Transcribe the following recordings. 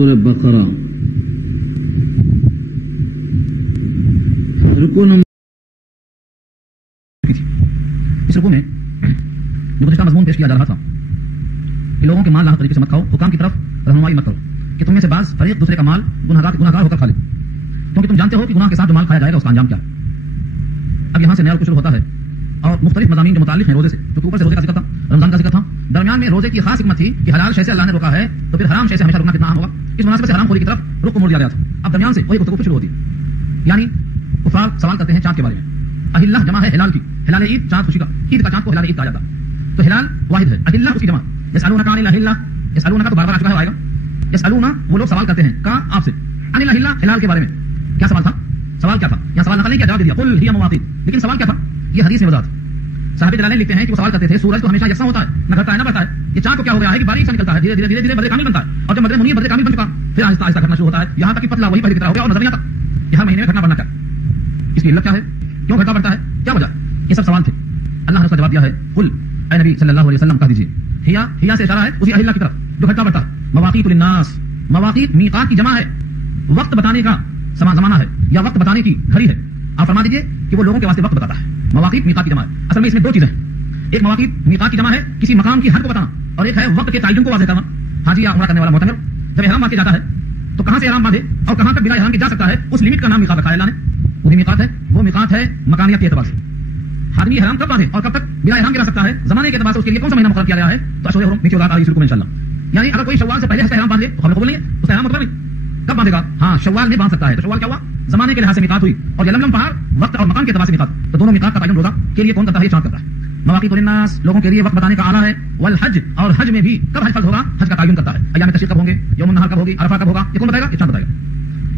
سورہ بقرہ رکو نمبر اس رکو میں جو گزشتہ مضمون پیش کیا جا رہا تھا کہ لوگوں کے مال لاحق طریقے سے مت کھاؤ، حکام کی طرف رہنمائی مت کرو کہ تم میں سے بعض فریق دوسرے کا مال گناہگار ہو کر کھا لے، کیونکہ تم جانتے ہو کہ گناہ کے ساتھ جو مال کھایا جائے گا اس کا انجام کیا ہے۔ اب یہاں سے نیا رکو شروع ہوتا ہے اور مختلف مضامین جو متعلق ہیں روزے سے، تو اوپر سے روزے کا ذکر تھا، رمضان کا ذکر تھا، درمیان میں روزے کی خاص حکمت تھی کہ حلال شے سے اللہ نے روکا ہے تو پھر حرام شے سے ہمیشہ رکنا کتنا اہم ہوگا، اس مناسبت سے حرام خوری کی طرف رخ کو موڑ دیا گیا تھا۔ اب درمیان سے وہی گفتگو شروع ہوتی ہے، یعنی کفار سوال کرتے ہیں چاند کے بارے میں۔ اہلہ جمع ہے ہلال کی، ہلال عید چاند خوشی کا، عید کا چاند کو ہلال عید کہا جاتا ہے، تو ہلال واحد ہے، اہلہ اس کی جمع۔ یسألونک عن الاہلہ، یسألونک تو بار بار آ چکا ہے، آئے گا۔ یسألون وہ لوگ سوال کرتے ہیں کہاں آپ سے، عن الاہلہ ہلال کے بارے میں کیا سوال تھا؟ سوال کیا تھا؟ یہاں سوال نقل نہیں کیا، جواب دے دیا، قل ہی مواقیت، لیکن سوال کیا تھا یہ حدیث میں وضاحت۔ صحابی جلالین لکھتے ہیں کہ وہ سوال کرتے تھے سورج تو ہمیشہ یکساں ہوتا ہے، نہ گھٹتا ہے نہ بڑھتا ہے، یہ چاند کو کیا ہو گیا ہے کہ باریک سا نکلتا ہے، دھیرے دھیرے دھیرے بدر کامل بنتا ہے، اور جب بدر منیر بدر کامل بن چکا پھر آہستہ آہستہ گھٹنا شروع ہوتا ہے، یہاں تک کہ پتلا وہی پہلے کی طرح ہو گیا اور نظر نہیں آتا کہ ہر مہینے میں گھٹنا بڑھنا کیا، اس کی علت کیا ہے، کیوں گھٹتا بڑھتا ہے، کیا وجہ، یہ سب سوال تھے۔ اللہ نے اس کا جواب دیا ہے، قل اے نبی صلی اللہ علیہ وسلم کہہ دیجیے، ہیا سے اشارہ ہے اسی اہلہ کی طرف جو گھٹتا بڑھتا ہے، مواقیت للناس، مواقیت میقات کی جمع ہے، وقت بتانے کا زمانہ ہے یا وقت بتانے کی گھڑی ہے، آپ فرما دیجیے کہ وہ لوگوں کے واسطے وقت بتاتا ہے۔ مواقیت میقات کی جمع ہے، اصل میں اس میں دو چیزیں ہیں، ایک مواقیت میقات کی جمع ہے کسی مقام کی حد کو بتانا، اور ایک ہے وقت کے تعین کو واضح کرنا۔ حاجی یا عمرہ کرنے والا معتمر جب احرام باندھ کے جاتا ہے تو کہاں سے احرام باندھے اور کہاں تک بلا احرام کے جا سکتا ہے، اس لمٹ کا نام میقات رکھا ہے اللہ نے، وہی میقات ہے، وہ میقات ہے مکانیت کے اعتبار سے، آدمی احرام کب باندھے اور کب تک بلا احرام کے رہ سکتا ہے، زمانے کے اعتبار سے اس کے لیے کون سا مہینہ مقرر کیا گیا ہے، تو اشہر حرم نیچے وضاحت آ رہی ہے انشاءاللہ، یعنی اگر کوئی شوال سے پہلے احرام باندھ لے تو قبل قبول نہیں ہے، اس کا احرام مطلب نہیں، کب باندھے گا، ہاں شوال میں باندھ سکتا ہے، تو شوال کیا ہوا، زمانے کے لحاظ سے میقات ہوئی، اور یلملم پہاڑ وقت اور مکان کے اعتبار سے میقات، تو دونوں میقات کا تعین روزہ کے لیے کون کرتا ہے، یہ چاند کرتا ہے۔ مواقیت للناس لوگوں کے لیے وقت بتانے کا آلہ ہے، والحج اور حج میں بھی کب حج فرض ہوگا، حج کا تعین کرتا ہے، ایام تشریق کب ہوں گے، یوم النحر کب ہوگی، عرفہ کب ہوگا، یہ کون بتائے گا، یہ چاند بتائے گا۔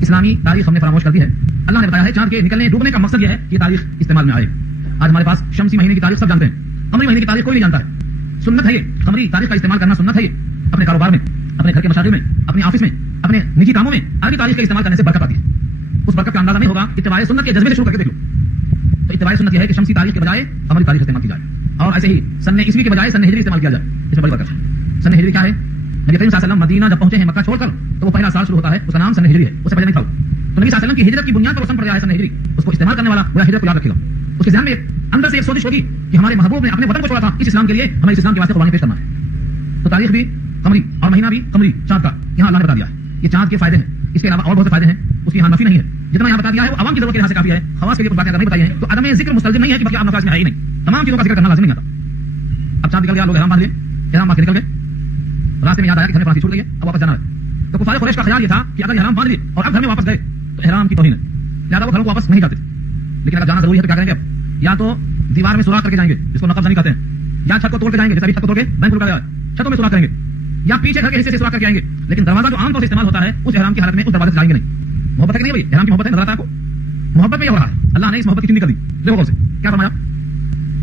اسلامی تاریخ ہم نے فراموش کر دی ہے، اللہ نے بتایا ہے چاند کے نکلنے ڈوبنے کا مقصد یہ ہے کہ تاریخ استعمال میں آئے۔ آج ہمارے پاس شمسی مہینے کی تاریخ سب جانتے ہیں، قمری مہینے کی تاریخ کوئی نہیں جانتا ہے، سنت ہے یہ، قمری تاریخ کا استعمال کرنا سنت ہے یہ، اپنے کاروبار میں، اپنے گھر کے مشاغل میں، اپنے آفس میں، اپنے نجی کاموں میں عربی تاریخ کا استعمال کرنے سے برکت آتی ہے، اس برکت کا اندازہ نہیں ہوگا اتباع سنت کے جذبے سے شروع کر کے دیکھ لو، تو اتباع سنت یہ ہے کہ شمسی تاریخ کے بجائے قمری تاریخ استعمال کی جائے، اور ایسے ہی سن عیسوی کے بجائے سن ہجری استعمال کیا جائے، اس میں بڑی برکت ہے۔ سن ہجری کیا ہے، نبی کریم صلی اللہ علیہ وسلم مدینہ جب پہنچے ہیں مکہ چھوڑ کر تو وہ پہلا سال شروع ہوتا ہے، اس کا نام سن ہجری ہے، اس سے پہلے نہیں تھا، تو نبی صلی اللہ علیہ وسلم کی ہجرت کی بنیاد پر سن پڑ گیا ہے سن ہجری، اس کو استعمال کرنے والا وہ ہجرت کو یاد رکھے گا، اس کے ذہن میں اندر سے ایک سوچ ہوگی کہ ہمارے محبوب نے اپنے وطن کو چھوڑا تھا اس اسلام کے لیے، ہمیں اس اسلام کے واسطے قربانی پیش کرنا ہے، تو تاریخ بھی قمری اور مہینہ بھی قمری چاند کا یہاں اللہ نے بتا دیا ہے، یہ چاند کے فائدے ہیں، اس کے علاوہ اور بہت سے فائدے ہیں، اس کی یہاں نفی نہیں ہے، جتنا یہاں بتا دیا ہے وہ عوام کی ضرورت کے لحاظ سے کافی ہے، خواص کے لیے کچھ باتیں اگر نہیں بتائی ہیں تو عدم ذکر مستلزم نہیں ہے کہ بلکہ آپ نفاذ میں ہے ہی نہیں، تمام چیزوں کا ذکر کرنا لازم نہیں آتا۔ اب چاند نکل گیا، لوگ احرام باندھ لیے، احرام باندھ کے نکل گئے، راستے میں یاد آیا کہ گھر میں پھانسی چھوٹ گئی ہے، اب واپس جانا ہے، تو کفار قریش کا خیال یہ تھا کہ اگر احرام باندھ لیے اور اب گھر میں واپس گئے تو احرام کی توہین ہے، لہٰذا وہ گھروں کو واپس نہیں جاتے تھے، لیکن اگر جانا ضروری ہے تو کیا کریں گے، اب یا تو دیوار میں سوراخ کر کے جائیں گے جس کو نقب زنی کہتے ہیں، یا چھت کو توڑ کے جائیں گے، جیسے ابھی چھت کو توڑ کے بینک لگا ہے چھتوں میں سوراخ کریں گے، یا پیچھے گھر کے حصے سے سوراخ کر کے آئیں گے، لیکن دروازہ جو عام طور سے استعمال ہوتا ہے اس احرام کی حالت میں اس دروازے سے جائیں گے نہیں، محبت ہے کہ نہیں بھائی، احرام کی محبت ہے، نظر آتا ہے آپ کو، محبت میں یہ ہو رہا ہے، اللہ نے اس محبت کی چندی کر دی، دیکھو غور سے کیا فرمایا،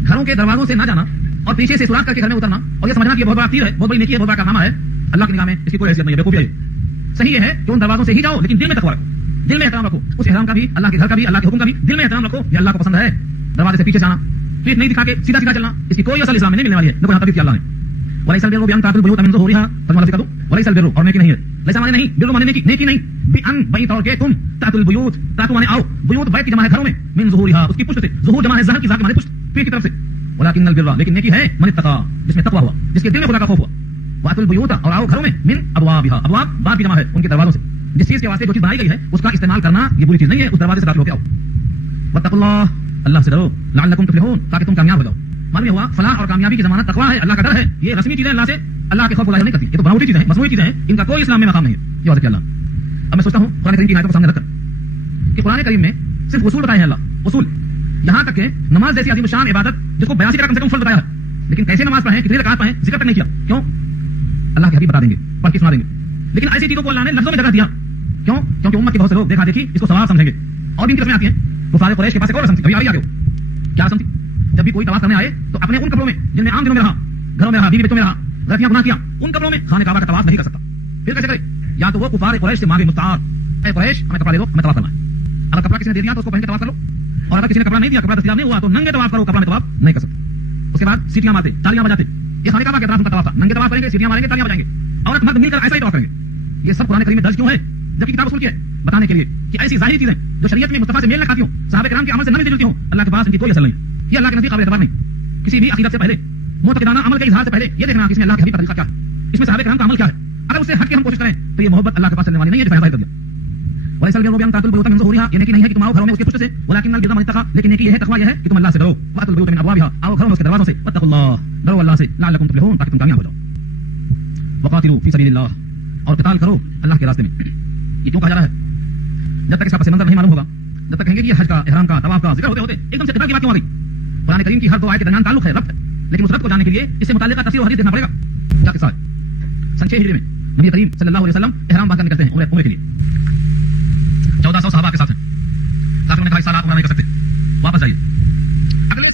گھروں کے دروازوں سے نہ جانا اور پیچھے سے سوراخ کر کے گھر میں اترنا اور یہ سمجھنا کہ یہ بہت بڑا تیر ہے، بہت بڑی نیکی ہے، بہت بڑا کارنامہ ہے، اللہ کی نگاہ میں اس کی کوئی حیثیت نہیں ہے، بیوقوفی ہے، صحیح یہ ہے کہ ان دروازوں سے ہی جاؤ لیکن دل میں تقویٰ رکھو، دل میں احترام رکھو، اس احرام کا بھی، اللہ کے گھر کا بھی، اللہ کے حکم کا بھی دل میں احترام رکھو، یہ اللہ کو پسند ہے، دروازے سے پیچھے جانا، پیٹ نہیں دکھا کے سیدھا سیدھا چلنا، اس کی کوئی اصل اسلام میں نہیں ملنے والی ہے، دیکھو یہاں تک کیا اللہ نے، ولیس البر بان تاتوا البیوت من ظہورها، ترجمہ لفظ کر دو، ولیس البر اور نیکی نہیں ہے، لیسا معنی نہیں، بر معنی نیکی نہیں، بان بئی طور کے تم تاتوا البیوت، تاتوا معنی آؤ، بیوت بیت کی جمع ہے گھروں میں، من ظہورها اس کی پشت سے، ظہور جمع ہے ظہر کی ذات معنی پشت، پیٹ کی طرف سے، ولکن البر لیکن نیکی ہے من اتقى جس میں تقوی ہوا، جس کے دل میں خدا کا خوف ہوا، واتوا البیوت اور آؤ گھروں میں، من ابوابها ابواب باب کی جمع ہے ان کے دروازوں سے، جس چیز کے واسطے جو چیز بنائی گئی ہے اس کا استعمال کرنا یہ بری چیز نہیں ہے، اس دروازے سے داخل ہو کے آؤ، واتقوا اللہ اللہ سے ڈرو، لعلکم تفلحون تاکہ تم کامیاب ہو جاؤ، معلوم ہوا فلاح اور کامیابی کی ضمانت تقویٰ ہے، اللہ کا ڈر ہے، یہ رسمی چیزیں اللہ سے اللہ کے خوف کو ظاہر نہیں کرتی، یہ تو بناوٹی چیزیں ہیں، مصنوعی چیزیں ہیں، ان کا کوئی اسلام میں مقام نہیں ہے، یہ واضح کیا اللہ۔ اب میں سوچتا ہوں قرآن کریم کی آیتوں کو سامنے رکھ کر کہ قرآن کریم میں صرف اصول بتائے ہیں اللہ، اصول، یہاں تک کہ نماز جیسی عظیم شان عبادت جس کو 82 کا کم سے کم فرض بتایا ہے، لیکن کیسے نماز پڑھیں، کتنی رکعت پڑھیں، ذکر تک نہیں کیا، کیوں؟ اللہ کے حبیب بتا دیں گے، پڑھ کے سنا دیں گے، لیکن ایسی چیزوں کو اللہ نے لفظوں میں جگہ دیا، کیوں؟ کیونکہ امت کے بہت سے لوگ دیکھا دیکھی اس کو ثواب سمجھیں گے، اور بھی ان کی رسمیں آتی ہیں، کفار قریش کے پاس ایک اور رسم تھی، ابھی آ گئے کیا رسم تھی، جب بھی کوئی طواف کرنے آئے تو اپنے ان کپڑوں میں جن میں عام دنوں میں رہا، گھروں میں رہا، بیوی بچوں میں رہا، غلطیاں گناہ کیا، ان کپڑوں میں خانہ کعبہ کا طواف نہیں کر سکتا، پھر کیسے کرے، یا تو وہ کفار قریش سے مانگے مستعار، اے قریش ہمیں کپڑا دے دو، ہمیں طواف کرنا ہے، اگر کپڑا کسی نے دے دیا تو اس کو پہن کے طواف کر لو، اور اگر کسی نے کپڑا نہیں دیا، کپڑا دستیاب نہیں ہوا تو ننگے طواف کرو، کپڑا میں طواف نہیں کر سکتے، اس کے بعد سیٹیاں مارتے، تالیاں بجاتے، یہ خانہ کعبہ کے اطراف ان کا طواف تھا، ننگے طواف کریں گے، سیٹیاں ماریں گے، تالیاں بجائیں گے، عورت مرد مل کر ایسا ہی طواف کریں گے، یہ سب قرآن کریم میں درج کیوں ہے جبکہ کتاب رسول کی ہے؟ بتانے کے لیے کہ ایسی ظاہری چیزیں جو شریعت میں مصطفیٰ سے میل نہ کھاتی ہوں، صحابہ کرام کے عمل سے نہ ملتی جلتی ہوں، اللہ کے پاس ان کی کوئی اثر نہیں ہے، یہ اللہ کے نزدیک قابل اعتبار نہیں۔ کسی بھی عقیدت سے پہلے، معتقدانہ عمل کے اظہار سے پہلے یہ دیکھنا کہ اس میں اللہ کے حبیب کا طریقہ کیا ہے، اس میں صحابہ کرام کا عمل کیا ہے۔ اگر اس سے ہٹ کے ہم کوشش کریں تو یہ محبت اللہ کے پاس چلنے والی نہیں ہے، جو ظاہر کر دیا۔ ویسا البر بیان تاۃ البیوت من ظہورها، یہ نہیں ہے کہ تم آؤ گھروں میں اس کے پشت سے، ولکن البر من اتقى، لیکن یہ ہے تقوی، یہ ہے کہ تم اللہ سے ڈرو، واتوا البیوت من ابوابها، آؤ گھروں میں اس کے دروازوں سے، واتقوا اللہ، ڈرو اللہ سے، لعلکم تفلحون، تاکہ تم کامیاب ہو جاؤ۔ وقاتلوا فی سبیل اللہ، اور قتال کرو اللہ کے راستے میں۔ یہ کیوں کہا جا رہا ہے؟ جب تک اس کا پس منظر نہیں معلوم ہوگا، جب تک کہیں گے کہ یہ حج کا، احرام کا، طواف کا ذکر ہوتے ہوتے ایک دم سے قتال کی بات کیوں آ گئی؟ قرآن کریم کی ہر دو آیت کے درمیان تعلق ہے، ربط ہے، لیکن اس ربط کو جاننے کے لیے اس سے متعلقہ تفسیر و حدیث دیکھنا پڑے گا۔ کیا قصہ ہے؟ سن 6 ہجری میں نبی کریم صلی اللہ علیہ وسلم احرام باندھ کر نکلتے ہیں عمرے کے لیے، 1400 صحابہ کے ساتھ ہیں۔ کافروں نے کہا اس سال آپ عمرہ نہیں کر سکتے، واپس جائیے۔ اگلے